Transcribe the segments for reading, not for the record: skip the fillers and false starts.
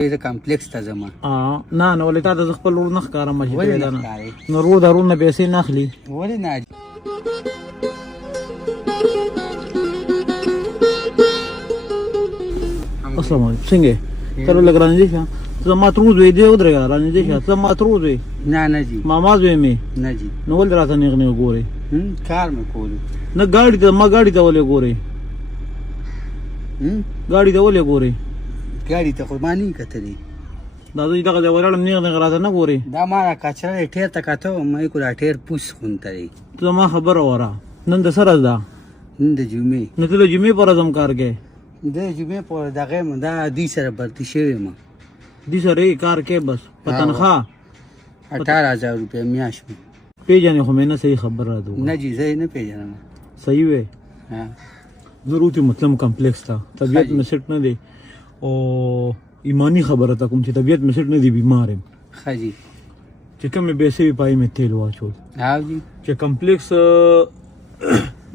د کمپلیکس ته ځم. نه نه ولې تا د خپل ورور نه ښکارم چې ولې پیدا نه نه ښکارې؟ نو ورور درونه پیسې نه اخلي. ولې نه؟ السلام علیکم. څنګه چلو لګ رانځي شه ته ما تروز وې دی ودرګا رانځي شه ته ما تروز وې نه نه جی ماما زوی مې نه جی نو ول راته نه غنی ګوري کار مې کولو. نه ګاډي ته ما ګاډي ته ولې ګوري ګاډي ته ولې ګوري ګاډي ته خو ما نه کتلې. دا دوی دغه ورړم نه راته نه ګوري. دا ما کچره ټیر ته کاته مې کو دا ټیر پوس خونته ته ما خبر وره نن د سره ده نن د جمعې نو ته د جمعې پر ازم کار کې د جمعې په دغه مو دا دې سره برتی شوی ما دې سره کار کې بس په تنخواه 18,000 روپیا میاشت پیژنې خو مې نه صحیح خبر را دوه نه جی زه نه پیژنم. صحیح وې ها ضرورتي مطلب کمپلیکس تا طبیعت خالی. میں سیٹ نه دی او ایمانی خبره تا کوم چې طبیعت میں سیٹ نه دی بیمار یم خاجي چې کومه بیسې پای مې تیل واچول ها جی چې کمپلیکس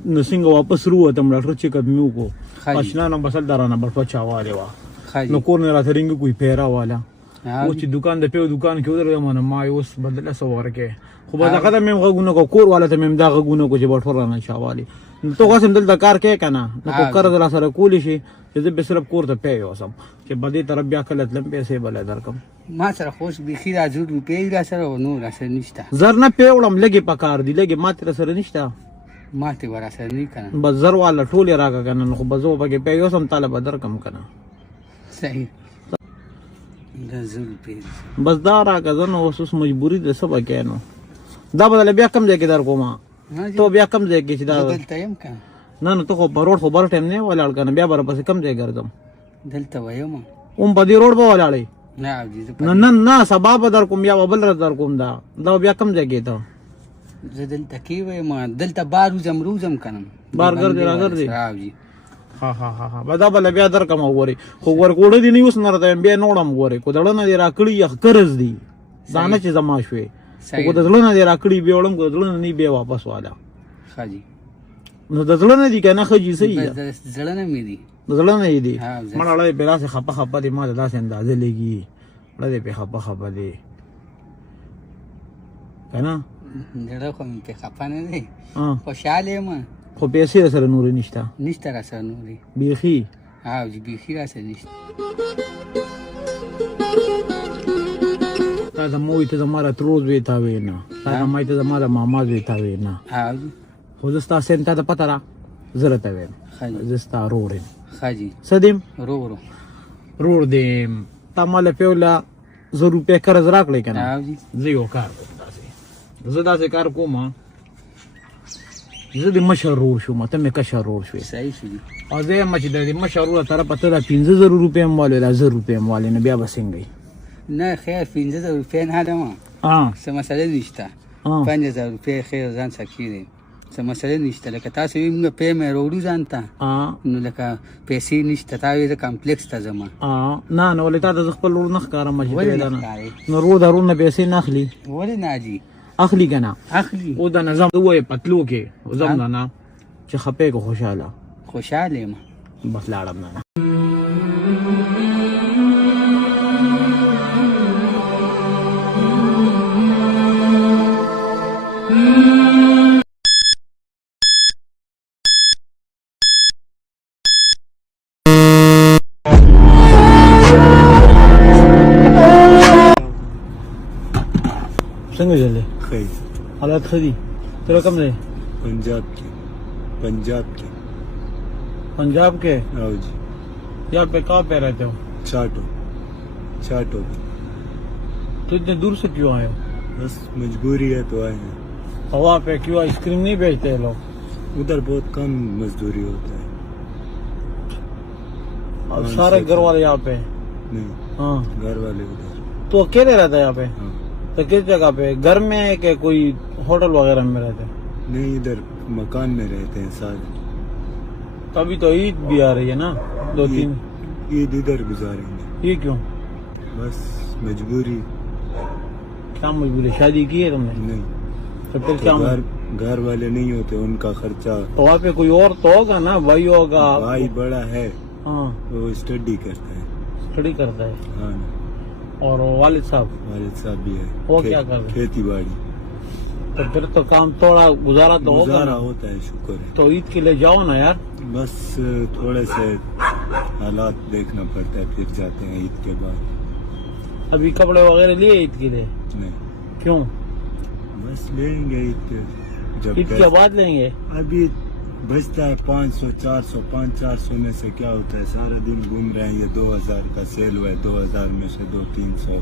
نسنګ واپس رو ته ډاکټر چیک اپ میو کو خالی. آشنا نمبر سل دارا نمبر 5 واله وا خاجي نو کور نه راته رنګ کوئی پیرا والا ها او چې دکان د پیو دکان کې ودرې مانه ما اوس بدله سو ورکه خو به دغه مې غوونه کو کور والا ته مې دا غوونه کو چې بټور نه شاوالي نو تو قسم دل د کار کې کنه نو کو کار در سره کولی شي چې به صرف کور ته پیو سم چې بده طرف بیا کله تلم پیسې بل درکم ما سره خوش بيخي را جوړ روپې را سره نو را سره نشته. زر نه پیوړم لګي پکار دی لګي ماته سره نشته ما ته ورا سره نه کنه بس زر والا ټول راکا کنه نو خو بزو پکې پیو سم طالب درکم کنه صحیح دا زر روپې بس دا راکا زنه اوس مجبوری ده سبا کینو دا بدل بیا کم ځای کې در کومه تو بیا کم ځای کې چې دا دلته يم کنه نه نو ته خو په روډ خو بر ټیم نه ولاړ کنه بیا بر پسې کم ځای ګرځم دلته وایم په دې روډ په ولاړې نه جی نه نه نه سبا به در کوم یا بل را در کوم دا بیا کم ځای کې ته زه دلته کې وایم دلته بار روزم کنه بار ګرځي را ګرځي ها جی ها بدا بل بیا در کوم ووري خو ورکوړه دی نیوس نه راته بیا نوړم ووري کو دړنه دی را کړی یخ قرض دی دانه چې زما شوي کو دړنه دی را کړی بیا وړم کو دړنه نه بیا واپس والا خاجي نو دړنه دی کنه خجی صحیح زړه مې دي دړنه دی ها مړه لای په لاسه خپه دی ما داسې اندازې لګي لای په خپه دی کنه زړه خو مې په خپه نه دی ها خوشاله ما خو پیسې سره نور نشته را سره نوري بیخي ها جی بيخي را سره نشته. تا د موي ته زماره تروز وی تا وینا تا د مای ته زماره ماما وی تا وینا ها جی خو زستا سنت د پته را زره ته وین خاجي زستا روړ خاجي سدیم رو روړ دیم تا مال پیولا 100 روپیا قرض راکړی کنه ها جی زیو کار کوم داسې زه داسې کار کوم زه د مشر روړ شوم ته مې کشر روړ شوې صحیح شو دي او زه مچ د مشر روړ طرف ته 15000 روپیا مال ولا 1000 روپیا مال نه بیا بسنګي نه خیر 15,000 روپیا نه ده ما څه مسله نشته 5,000 روپیا خیر ځان سکیری څه مسله نشته لکه تاسو یې موږ په مې وروړو ځانته نو لکه پیسې نشته تا وی د کمپلیکس ته ځم نه نه ولې تا د خپل ورور نه ښکارم چې ولې پیدا نه نه ښکارې؟ نو ورور درونه پیسې نه اخلي ولې نه جی اخلي کنه اخلي او د نظام دوی پتلو کې زم نه چې خپې کو خوشاله خوشاله ما بس لاړم نه څنګه چلے خیر حالات خدي تر کوم دی पंजाब के आओ जी यहाँ पे कहाँ पे रहते हो चाटो तो इतने दूर से क्यों आए हो बस मजबूरी है तो आए हैं और वहाँ पे क्यों आइसक्रीम नहीं बेचते हैं लोग उधर बहुत कम मजदूरी होता है और सारे घर वाले यहाँ पे नहीं हाँ घर वाले उधर तो अकेले रहता है यहाँ पे हाँ तो किस जगह पे घर में है कि कोई होटल वगैरह में रहते हैं नहीं इधर मकान में रहते हैं सारे तो अभी तो ईद भी आ रही है ना 2-3 ईद इधर गुजारेंगे ये क्यों बस मजबूरी क्या मजबूरी शादी की है तुमने नहीं तो फिर क्या घर वाले नहीं होते उनका खर्चा तो वहाँ पे कोई और तो होगा ना भाई होगा भाई बड़ा है हाँ वो स्टडी करता है اسٹڈی کرتا ہے. ہاں اور والد صاحب بھی ہے. وہ کیا کر رہے ہیں؟ کھیتی باڑی. تو پھر تو کام تھوڑا گزارا تو ہوگا. گزارا ہوتا ہے, شکر ہے. تو عید کے لیے جاؤ نا یار. بس تھوڑے سے حالات دیکھنا پڑتا ہے, پھر جاتے ہیں عید کے بعد. ابھی کپڑے وغیرہ لیے عید کے لیے؟ نہیں. کیوں؟ بس لیں گے عید کے جب عید کے بعد لیں گے. ابھی بچتا ہے 500 400. 500-400 میں سے کیا ہوتا ہے, سارا دن گھوم رہے ہیں. یہ 2000 کا سیل ہوا ہے, 2000 میں سے 200-300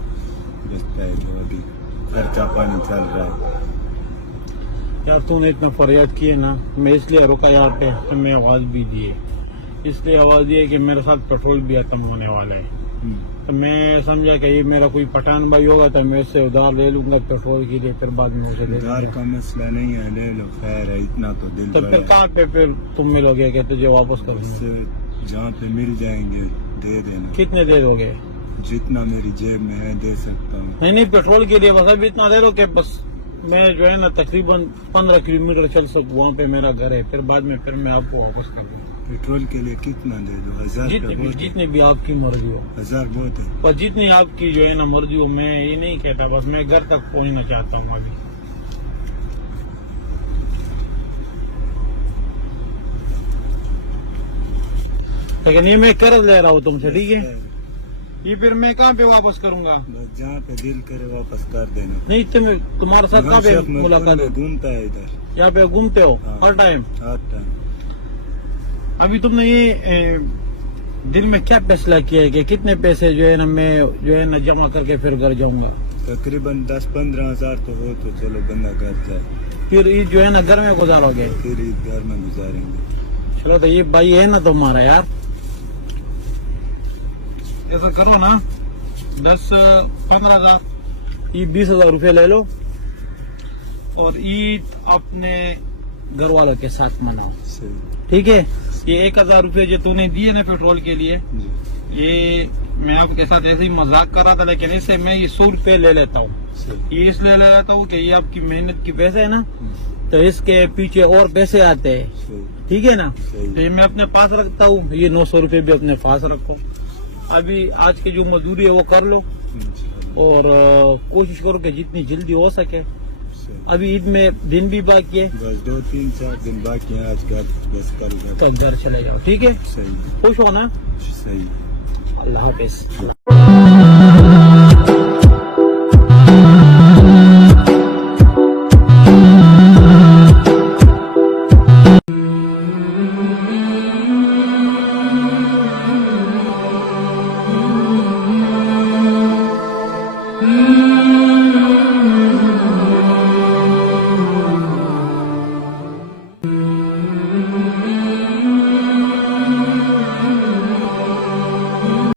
بچتا ہے جو ابھی خرچہ پانی چل رہا ہے. یار تو نے اتنا فریاد کی ہے نا, میں اس لیے رکا یہاں پہ, تو میں آواز بھی دیے, اس لیے آواز دی کہ میرے ساتھ پیٹرول بھی ختم ہونے والا ہے. تو میں سمجھا کہ یہ میرا کوئی پٹھان بھائی ہوگا تو میں اس سے ادھار لے لوں گا پیٹرول کے لیے, پھر بعد میں اسے دے دوں ادھار گا. کا مسئلہ نہیں ہے, لے لو, خیر ہے. اتنا تو دل تو پھر کہاں پہ پھر تم ملو گے کہ تجھے واپس کروں بس گا؟ جہاں پہ مل جائیں گے دے دینا. کتنے دے دو گے؟ جتنا میری جیب میں ہے دے سکتا ہوں. نہیں پیٹرول کے لیے بس ابھی اتنا دے دو کہ بس میں جو ہے نا تقریباً 15 کلومیٹر چل سکوں, وہاں پہ میرا گھر ہے. پھر بعد میں پھر میں آپ کو واپس کر دوں. پیٹرول کے لیے کتنا دے دو؟ 1000 کا بہت ہے. جتنی بھی آپ کی مرضی ہو. 1000 بہت ہے. بس جتنی آپ کی جو ہے نا مرضی ہو, میں یہ نہیں کہتا, بس میں گھر تک پہنچنا چاہتا ہوں ابھی. لیکن یہ میں قرض لے رہا ہوں تم سے, ٹھیک ہے؟ یہ پھر میں کہاں پہ واپس کروں گا؟ بس جہاں پہ دل کرے واپس کر دینا. نہیں تمہارے ساتھ کہاں پہ ملاقات ہے؟ گھومتا ہے ادھر, یہاں پہ گھومتے ہو ہاں. ہر ٹائم؟ ہر ٹائم. ابھی تم نے یہ دل میں کیا فیصلہ کیا ہے کہ کتنے پیسے جو ہے نا میں جو ہے نا جمع کر کے پھر گھر جاؤں گا؟ تقریباً 10-15 ہزار تو ہو تو چلو بندہ گھر جائے. پھر عید جو ہے نا گھر میں گزارو گے؟ پھر عید گھر میں گزاریں گے. چلو تو یہ بھائی ہے نا تمہارا یار, ایسا کرو نا 10-15 ہزار, یہ 20,000 روپے لے لو اور عید اپنے گھر والوں کے ساتھ مناؤ, ٹھیک ہے؟ یہ 1,000 روپے جو تو نے دیے نا پیٹرول کے لیے, یہ میں آپ کے ساتھ ایسے ہی مذاق کر رہا تھا, لیکن اس سے میں یہ 100 روپے لے لیتا ہوں. یہ اس لیے لے لیتا ہوں کہ یہ آپ کی محنت کی پیسے ہے نا, تو اس کے پیچھے اور پیسے آتے ہیں, ٹھیک ہے نا؟ تو یہ میں اپنے پاس رکھتا ہوں, یہ 900 روپے بھی اپنے پاس رکھو. ابھی آج کی جو مزدوری ہے وہ کر لو اور کوشش کرو کہ جتنی جلدی ہو سکے. ابھی عید میں دن بھی باقی ہے, بس 2-3-4 دن باقی ہیں. آج بس کل گھر چلے جاؤ, ٹھیک ہے؟ صحیح. خوش ہو نا؟ صحیح. اللہ حافظ.